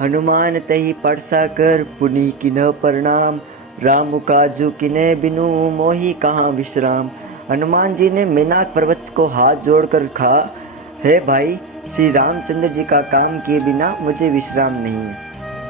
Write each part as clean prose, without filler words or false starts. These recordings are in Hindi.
हनुमान तही परसा कर पुनि किन्ह प्रणाम। राम काजू किने बिनु मोहि कहाँ विश्राम। हनुमान जी ने मेनाक पर्वत को हाथ जोड़कर कहा, हे भाई, श्री रामचंद्र जी का काम किए बिना मुझे विश्राम नहीं है।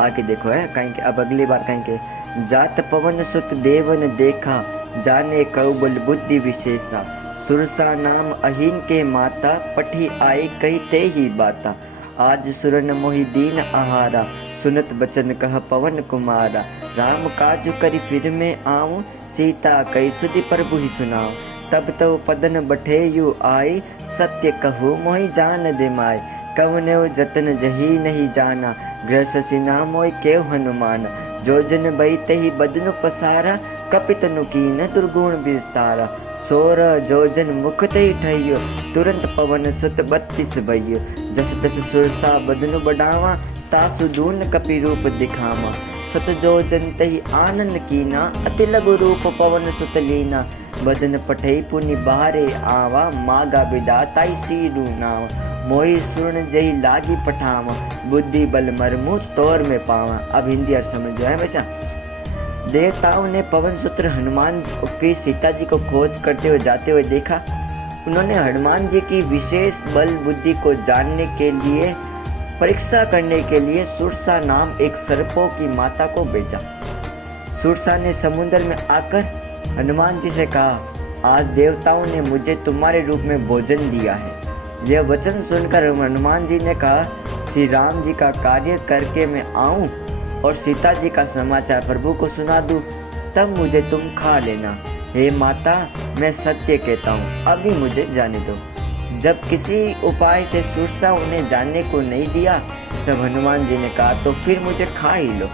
आगे देखो है कहीं के, अब अगली बार कहीं के, जात पवन सुत देवन देखा, जाने कौबल बुद्धि विशेषा। सुरसा नाम अहीन के माता, पठी आए कही ते ही बाता। आज सुरन मोहि दीन आहारा, सुनत बचन कह पवन कुमारा। राम काज करि फिर में आऊं, सीता कई सुधि प्रभु ही सुनाऊं। तब तो पदन बठेयु आए, सत्य कहूँ मोहि जान दे माय। कवनेउ जतन जही नहीं जाना, गृह सिना मोय केव हनुमान। जो जन बई तही बदनु पसारा, कपित नुकीन दुर्गुण विस्तारा। 16 जोजन मुख तही ठहियो, तुरंत पवन सुत 32 भइयो। जस तस सुरसा बदनु बढ़ावा, तासु दून कपि रूप दिखावा। 7 जोजन तही आनंद कीना, अति लघु रूप पवन सुत लीना। बदन पठई पुनि बाहरे आवा, मागा विदाताई सीरू नावा। मोहि सुर्ण जही लागी पठावा, बुद्धि बल मरमु तोर में पावा। अब हिंदी अर्थ समझो है बच्चा। देवताओं ने पवन सुत्र हनुमान की सीता जी को खोज करते हुए जाते हुए देखा। उन्होंने हनुमान जी की विशेष बल बुद्धि को जानने के लिए, परीक्षा करने के लिए सुरसा नाम एक सर्पों की माता को भेजा। सुरसा ने समुद्र में आकर हनुमान जी से कहा, आज देवताओं ने मुझे तुम्हारे रूप में भोजन दिया है। यह वचन सुनकर हनुमान जी ने कहा, श्री राम जी का कार्य करके मैं आऊं और सीता जी का समाचार प्रभु को सुना दूं, तब मुझे तुम खा लेना। हे माता, मैं सत्य कहता हूँ, अभी मुझे जाने दो। जब किसी उपाय से सुरसा उन्हें जानने को नहीं दिया, तब हनुमान जी ने कहा, तो फिर मुझे खा ही लो।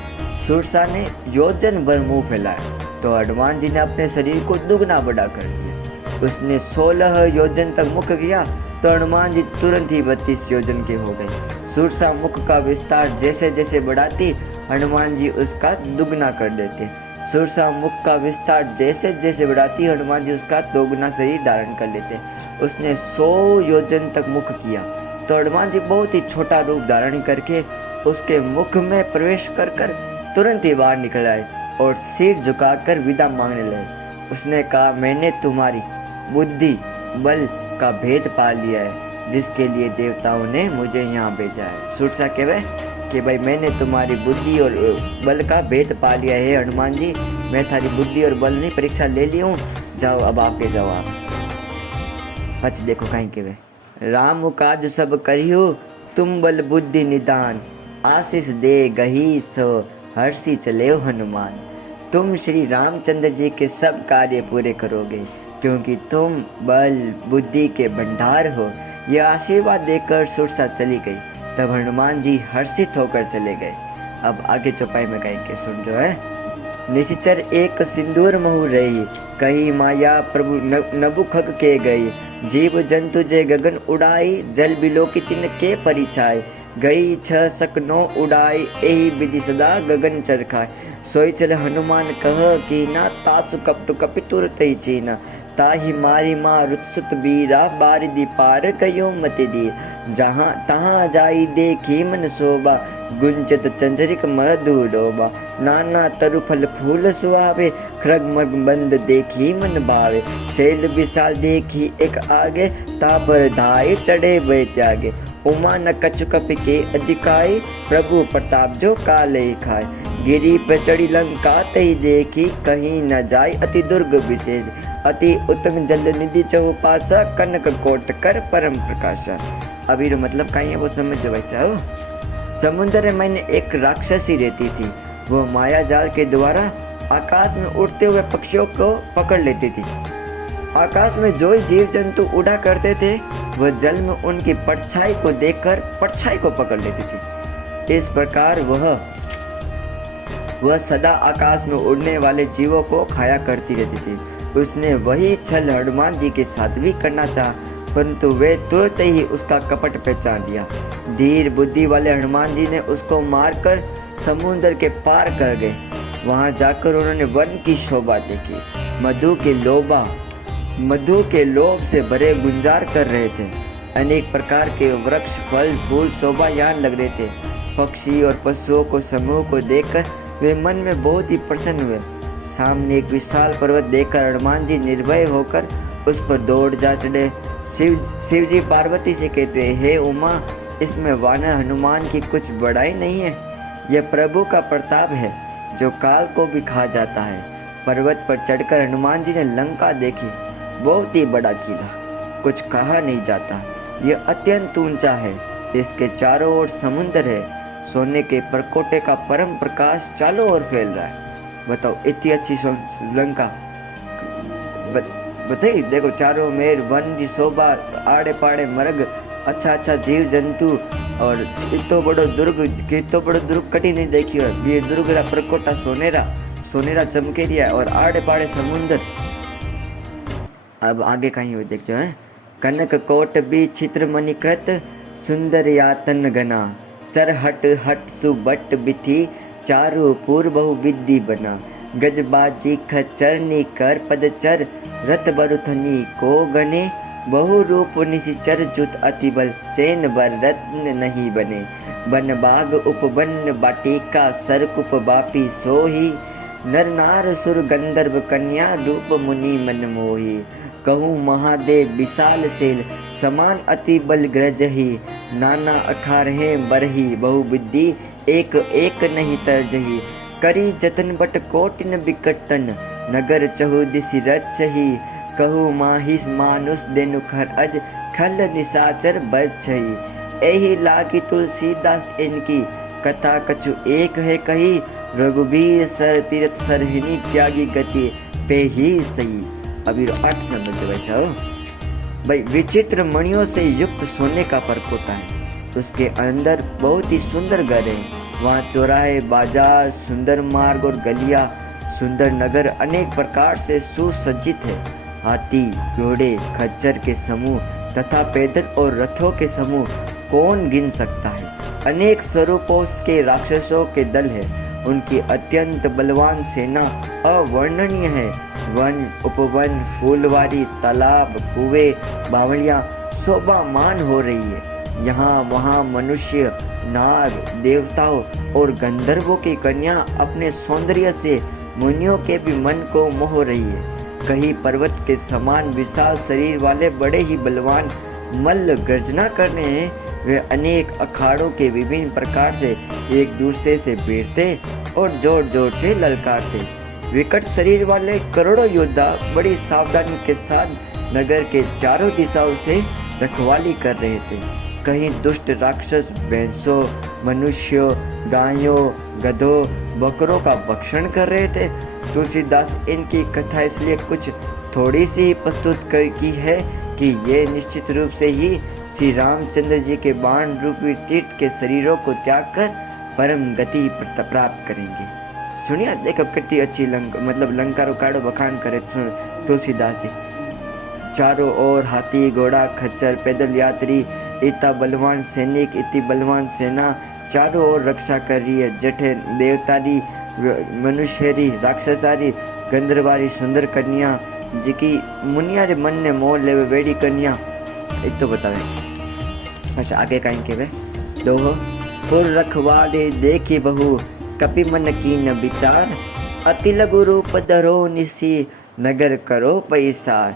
सुरसा ने योजन भर मुंह फैलाया, तो हनुमान जी ने अपने शरीर को दुगना बड़ा कर दिया। उसने 16 योजन तक मुख किया, तो हनुमान जी तुरंत ही 32 योजन के हो गए। सुरसा मुख का विस्तार जैसे जैसे बढ़ाती, हनुमान जी उसका दुगना कर देते। सुरसा मुख का विस्तार जैसे जैसे बढ़ाती, हनुमान जी उसका दोगुना शरीर धारण कर लेते। उसने 100 योजन तक मुख किया, तो हनुमान जी बहुत ही छोटा रूप धारण करके उसके मुख में प्रवेश कर कर तुरंत ही बाहर निकल आए और सिर झुकाकर विदा मांगने लगे। उसने कहा, मैंने तुम्हारी बुद्धि बल का भेद पा लिया है, जिसके लिए देवताओं ने मुझे यहाँ भेजा है। सुरसा कहे कि भाई, मैंने तुम्हारी बुद्धि और बल का भेद पा लिया है हनुमान जी। मैं थारी बुद्धि और बल नहीं परीक्षा ले ली हूँ, जाओ अब आपके जाओ आप। अच्छा देखो कहीं के वे, राम काज सब करियो, तुम बल बुद्धि निदान। आशीष दे गही सो, हर्षी चले हनुमान। तुम श्री रामचंद्र जी के सब कार्य पूरे करोगे, क्योंकि तुम बल बुद्धि के भंडार हो। यह आशीर्वाद देकर सुरसा चली गई। तब हनुमान जी हर्षित होकर चले गए। अब आगे चौपाई में कहेंगे, सुन जो है। निशिचर एक सिंदूर महु रही, कही माया प्रभु नभु खग के गई। जीव जंतु जे गगन उड़ाई, जल बिलो की तिन के परिचाय। गई 6 सकनो उड़ाई, एही विधि सदा गगन चरखाय। सोई चल हनुमान कह कीना, तासु कपटु कपि तुरत ही चीना। ताहि मारी माँ रुतसुत बीरा, बारिधि पार कयो मति दी। जहाँ तहाँ जाई देखी मन शोभा, गुंजत चंचरिक मधु डोबा। नाना तरु फल फूल सुहावे, खरग मग बंद देखी मन भावे। शैल विशाल देखी एक आगे, तापर धाय चढ़े वे त्यागे। उमा न कछु कपि के अधिकाई, प्रभु प्रताप जो काले खाए। गिरी पे चढ़ी लंका तही देखी, कहीं न जाय अति दुर्ग विशेष। अति उत्तम जल निधि चौपासा, कनक कोट कर परम प्रकाशा। अभी मतलब कहीं है वो समझो वैसा हो। समुद्र में एक राक्षसी रहती थी। वो माया जाल के द्वारा आकाश में उड़ते हुए पक्षियों को पकड़ लेती थी। आकाश में जो जीव जंतु उड़ा करते थे, वह जल में उनकी परछाई को देखकर परछाई को पकड़ लेती थी। इस प्रकार वह सदा आकाश में उड़ने वाले जीवों को खाया करती रहती थी। उसने वही छल हनुमान जी के साथ भी करना चाहा, परंतु वे तुरंत ही उसका कपट पहचान लिया। धीर बुद्धि वाले हनुमान जी ने उसको मारकर समुद्र के पार कर गए। वहां जाकर उन्होंने वन की शोभा देखी। मधु के लोभ से भरे गुंजार कर रहे थे। अनेक प्रकार के वृक्ष फल फूल शोभा यहाँ लग रहे थे। पक्षी और पशुओं को समूह को देखकर वे मन में बहुत ही प्रसन्न हुए। सामने एक विशाल पर्वत देखकर हनुमान जी निर्भय होकर उस पर दौड़ जा चढ़े। शिव जी पार्वती से कहते, हे उमा, इसमें वानर हनुमान की कुछ बड़ाई नहीं है। यह प्रभु का प्रताप है जो काल को भी खा जाता है। पर्वत पर चढ़कर हनुमान जी ने लंका देखी। बहुत ही बड़ा किला, कुछ कहा नहीं जाता। यह अत्यंत ऊंचा है, इसके चारों ओर समुद्र है। सोने के परकोटे का परम प्रकाश चारों ओर फैल रहा है। बताओ, इतनी अच्छी लंका बताइए। देखो, चारों मेर, वन की शोभा, आड़े पाड़े मर्ग, अच्छा जीव जंतु, और इतो बड़ो दुर्ग कटी नहीं देखी हो। ये दुर्ग रा परकोटा सोनेरा चमके रिया है, और आड़े पाड़े समुद्र। अब आगे कहीं हो देखो है। कनक कोट भी चित्र मणिकृत, सुंदर यातन गना, चर हट सुबट बिथी, चारु पूर्व बहु विद्धि बना। गजबाजी खचरनी कर पदचर, रत बरुथनी को गने, बहु रूप निशिचर जुत अति बल, सेन बर रत्न नहीं बने। बन बाग उपवन बाटिका, सरकुप बापी सोही, नर नार सुर गंधर्व कन्या, रूप मुनि मन मोही। कहूँ महादेव विशाल सेल, समान अति बल ग्रजही, नाना अखारहे बरही, बहु विद्धि एक एक नहीं तरजही। करी जतन बट कोटिन बिकटन, नगर चहु दिसि रचही। कहु माहिस मानुष देनु खर अज, खल निसाचर बचही। एहि लागी तुलसीदास इनकी, कथा कछु एक है कही। रघुबीर सर तीरथ सरहिनी, त्यागी गति पे ही सही। अभी 8 समझ भाई। विचित्र मणियों से युक्त सोने का परकोटा है, उसके अंदर बहुत ही सुंदर घर है। वहाँ चौराहे, बाजार, सुंदर मार्ग और गलियाँ, सुंदर नगर अनेक प्रकार से सुसज्जित है। हाथी, घोड़े, खच्चर के समूह तथा पैदल और रथों के समूह कौन गिन सकता है। अनेक स्वरूपों के राक्षसों के दल है। उनकी अत्यंत बलवान सेना अवर्णनीय है। वन, उपवन, फूलवारी, तालाब, कुएं, बावड़ियाँ शोभामान हो रही है। यहाँ वहाँ मनुष्य, नाग, देवताओं और गंधर्वों की कन्या अपने सौंदर्य से मुनियों के भी मन को मोह रही है। कहीं पर्वत के समान विशाल शरीर वाले बड़े ही बलवान मल्ल गर्जना करने हैं। वे अनेक अखाड़ों के विभिन्न प्रकार से एक दूसरे से भिड़ते और जोर जोर से ललकारते। विकट शरीर वाले करोड़ों योद्धा बड़ी सावधानी के साथ नगर के चारों दिशाओं से रखवाली कर रहे थे। कहीं दुष्ट राक्षस भैंसों, मनुष्यों, गायों, गधों, बकरों का भक्षण कर रहे थे। तुलसीदास इनकी कथा इसलिए कुछ थोड़ी सी प्रस्तुत की है कि ये निश्चित रूप से ही श्री रामचंद्र जी के बाण रूपी तीर्थ के शरीरों को त्याग कर परम गति प्राप्त करेंगे। सुनिए, देखो कितनी अच्छी लंका रो काड़ो बखान करे तुलसीदास जी। चारों ओर हाथी, घोड़ा, खच्चर, पैदल यात्री, इतना बलवान सैनिक, इतनी बलवान सेना चारों ओर रक्षा कर रही है। जठे देवतारी, मनुष्यरी, राक्षसारी, गंधर्वारी सुंदर कन्या, जिकी मुनिया रे मन ने मोह लेवे वेड़ी कन्या। एक तो बतावे। अच्छा, आगे कहीं के वे दोहो। खुर रखवाले देखी बहु, कपि मन कीन विचार, अति लघु रूप धरो निसी, नगर करो पैसार।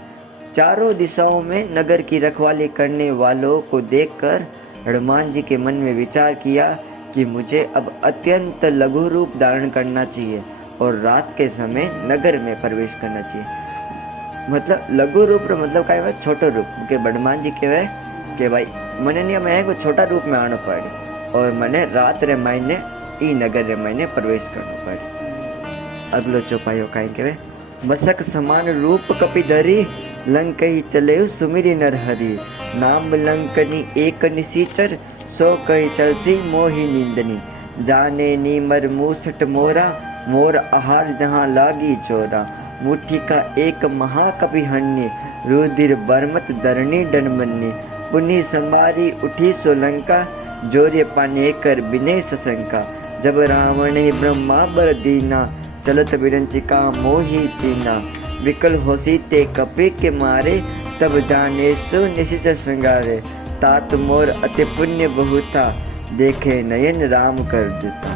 चारों दिशाओं में नगर की रखवाली करने वालों को देखकर हनुमान जी के मन में विचार किया कि मुझे अब अत्यंत लघु रूप धारण करना चाहिए और रात के समय नगर में प्रवेश करना चाहिए। मतलब लघु रूप मतलब क्या है, छोटो रूप के। हनुमान जी कहवे कि भाई मने नहीं मैं को छोटा रूप में आना पड़े और मैंने रात रे मायने ई नगर रे मायने प्रवेश करना पड़े। अगलो चौपायो कहीं कहवे। मसक समान रूप कपि धरी, लंकई चले सुमिरी नर हरि। नाम लंकनी एक निसीचर, सो कही चलसी मोहि नींदनी। जाने नीमर मूसट मोरा, मोर आहार जहाँ लागी चोरा। मुट्ठी का एक महाकपि हन्य, रुधिर बरमत धरणी डनमन्य। पुनि संबारी उठी सोलंका, जोर्य पाने कर बिने सशंका। जब रावण ब्रह्मा बर दीना, चलत विरंचिका मोही चीना। विकल होसी ते कपि के मारे, तब जाने सो निशिचर श्रृंगारे। तात मोर अति पुण्य बहुता, देखे नयन राम कर देता।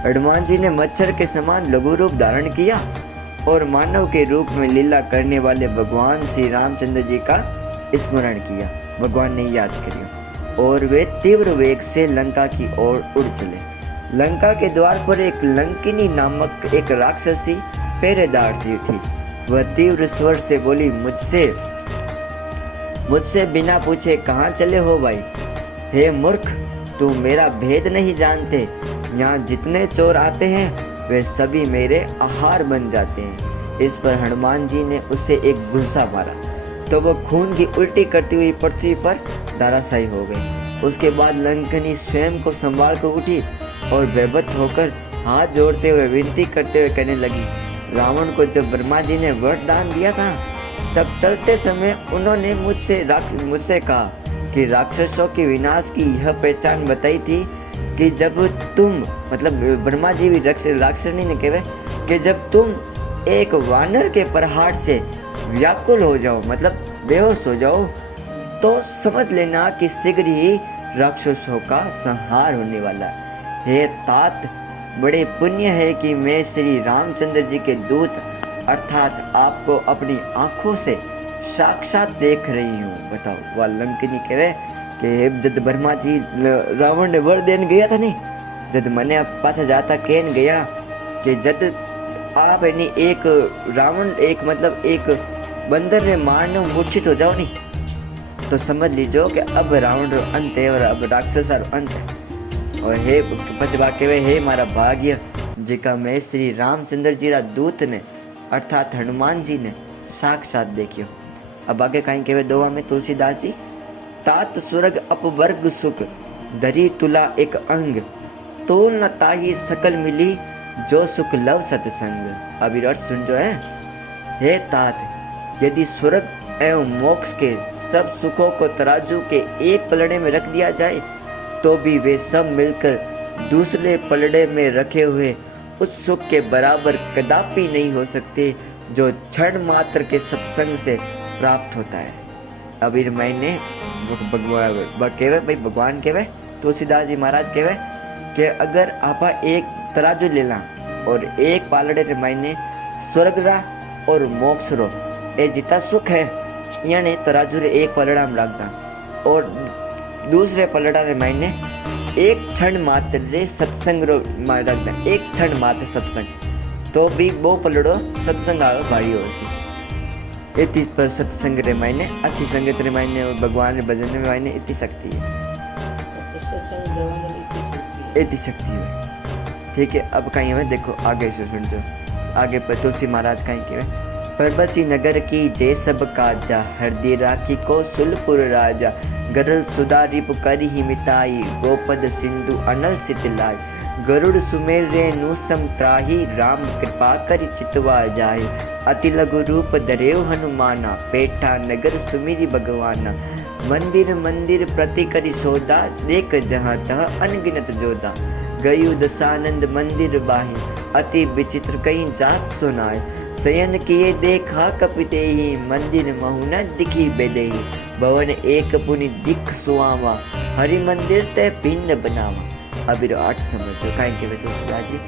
हनुमान जी ने मच्छर के समान लघु रूप धारण किया और मानव के रूप में लीला करने वाले भगवान श्री रामचंद्र जी का स्मरण किया। भगवान ने याद किया और वे तीव्र वेग से लंका की ओर उड़ चले। लंका के द्वार पर एक लंकिनी नामक एक राक्षसी पहरेदार सी थी। वह तीव्र स्वर से बोली, मुझसे बिना पूछे कहाँ चले हो भाई? हे मूर्ख, तू मेरा भेद नहीं जानते। यहाँ जितने चोर आते हैं वे सभी मेरे आहार बन जाते हैं। इस पर हनुमान जी ने उसे एक घूंसा मारा तो वह खून की उल्टी करती हुई पृथ्वी पर धराशायी हो गई। उसके बाद लंकिनी स्वयं को संभाल कर उठी और बेबस होकर हाथ जोड़ते हुए विनती करते हुए कहने लगी, रावण को जब ब्रह्मा जी ने वरदान दिया था तब चलते समय उन्होंने मुझसे कहा कि राक्षसों के विनाश की यह पहचान बताई थी कि जब तुम, मतलब ब्रह्मा जी भी राक्षसनी ने कहे कि जब तुम एक वानर के प्रहार से व्याकुल हो जाओ, मतलब बेहोश हो जाओ, तो समझ लेना कि शीघ्र ही राक्षसों का संहार होने वाला है। हे तात, बड़े पुण्य है कि मैं श्री रामचंद्र जी के दूत अर्थात आपको अपनी आंखों से साक्षात देख रही हूँ। बताओ, वह लंकिनी कहे कि जब ब्रह्मा जी रावण ने वर देन गया था नहीं, जब मैंने पाछा जाता कहन गया कि जब आप एक रावण एक बंदर ने मारने मूर्छित हो जाओ नहीं, तो समझ लीजिए कि अब रावण रो अंत है और अब राक्षस रो अंत है। और हे पचवा के हे मारा भाग्य जिका मैं श्री रामचंद्र जी रा दूत ने अर्थात हनुमान जी ने साक्षात देखियो। अब आगे कहीं कहवे दोवा में तुलसीदास जी, तात सुरग अपवर्ग सुख धरी तुला एक अंग, तो न ताही सकल मिली जो सुख लव सत्संग। अभी अर्थ सुन जो है, हे तात, यदि स्वर्ग एवं मोक्ष के सब सुखों को तराजू के एक पलड़े में रख दिया जाए तो भी वे सब मिलकर दूसरे पलड़े में रखे हुए उस सुख के बराबर कदापि नहीं हो सकते जो क्षण मात्र के सत्संग से प्राप्त होता है। अभी मैंने भगवान कहवे तुलसीदास जी महाराज कहवे कि अगर आप एक तराजू ले ला और एक पालड़े रे मायने स्वर्ग रा और मोक्ष रो ए जितना सुख है यानी तराजू रे एक पलड़ा में रख दा और दूसरे पलड़ा रे मायने एक क्षण मात्र रे सत्संग रो रख दा, एक क्षण मात्र सत्संग, तो भी वो पलड़ो सत्संग आवे भारी हो सी। इतनी पर सत्संग रे मायने अच्छी संगत रे मायने और भगवान रे भजन रे मायने इतनी शक्ति है, इतनी शक्ति है। ठीक है, अब कहीं हमें देखो आगे से सुन जो आगे पर तुलसी महाराज कहीं के परबसी नगर की जय सब काजा, हृदय राखी को सुलपुर राजा, गरल सुधारिप करी ही मिताई, गोपद सिंधु अनल सितलाई, गरुड़ सुमेर रेणु सम त्राही, राम कृपा करि चितवा जाए, अति लघु रूप धरेव हनुमाना, पेठा नगर सुमिरि भगवाना, मंदिर मंदिर प्रति करि सौदा, देख जहाँ तह अनगिनत जोदा, गयु दसानंद मंदिर बाही, अति विचित्र कहीं जात सुनाए, शयन किए देखा कपिते ही, मंदिर महु न दिखी बेदेही, भवन एक पुनि दिख सुआवा, हरि मंदिर ते पिंड बनावा। अभी आठ समझो कहीं के तुलसीदास जी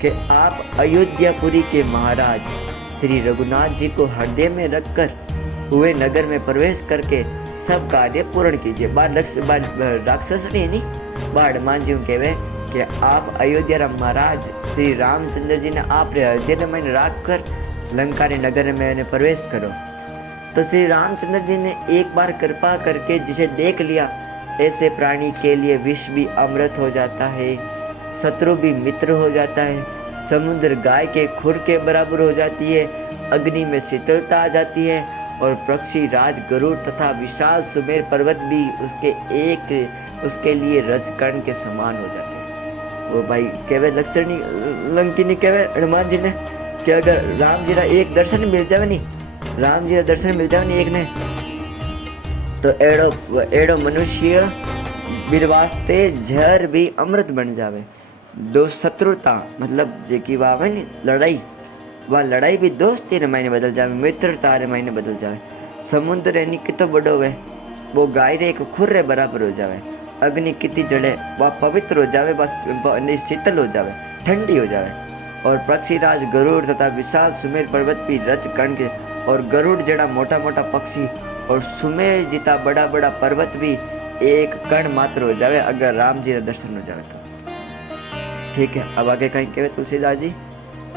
कि आप अयोध्यापुरी के महाराज श्री रघुनाथ जी को हृदय में रखकर हुए नगर में प्रवेश करके सब कार्य पूर्ण कीजिए। राक्षस नहीं हनुमान जी कहवे कि आप अयोध्या महाराज श्री रामचंद्र जी ने आप हृदय में रख कर लंका नगर में प्रवेश करो। तो श्री रामचंद्र जी ने एक बार कृपा करके जिसे देख लिया, ऐसे प्राणी के लिए विष भी अमृत हो जाता है, शत्रु भी मित्र हो जाता है, समुद्र गाय के खुर के बराबर हो जाती है, अग्नि में शीतलता आ जाती है और पक्षी राज गरुड़ तथा विशाल सुमेर पर्वत भी उसके लिए रजकर्ण के समान हो जाते हैं। वो भाई कहवे लंकिनी कहवे हनुमान जी ने कि अगर राम जी का एक दर्शन मिल जाए नहीं, राम जी का दर्शन मिल जाए नहीं एक ने, तो एड़ो मनुष्य बिरवास्ते झर भी अमृत बन जावे। दो शत्रुता मतलब जेकी वाह है नी लड़ाई, वह लड़ाई भी दोस्ती रे मायने बदल जावे, मित्रता रे मायने बदल जावे। समुद्र यानी कितो बड़ो है वो गाय रे एक खुर रे बराबर हो जावे अग्नि कितनी जले वह पवित्र हो जावे, वह शीतल हो जावे, ठंडी हो जावे। और पक्षीराज गरुड़ तथा विशाल सुमेर पर्वत भी रज कण के, और गरुड़ जड़ा मोटा मोटा पक्षी और सुमेर जिता बड़ा बड़ा पर्वत भी एक कण मात्र हो जावे अगर राम जी का दर्शन हो जावे तो। ठीक है, अब आगे कहीं कहे तुलसीदास जी।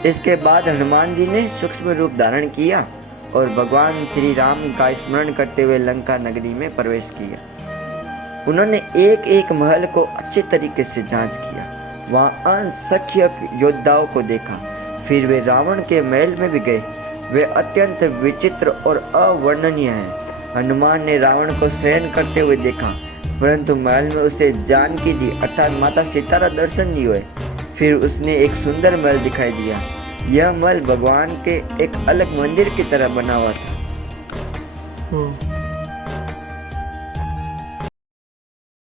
इसके बाद हनुमान जी ने सूक्ष्म रूप धारण किया और भगवान श्री राम का स्मरण करते हुए लंका नगरी में प्रवेश किया। उन्होंने एक एक महल को अच्छे तरीके से जांच किया, वहां असंख्य योद्धाओं को देखा। फिर वे रावण के महल में भी गए, वे अत्यंत विचित्र और अवर्णनीय हैं। हनुमान ने रावण को शयन करते हुए देखा, परंतु महल में उसे जानकी जी अर्थात माता सीता का दर्शन नहीं हुए। फिर उसने एक सुंदर महल दिखाई दिया। यह महल भगवान के एक अलग मंदिर की तरह बना हुआ था।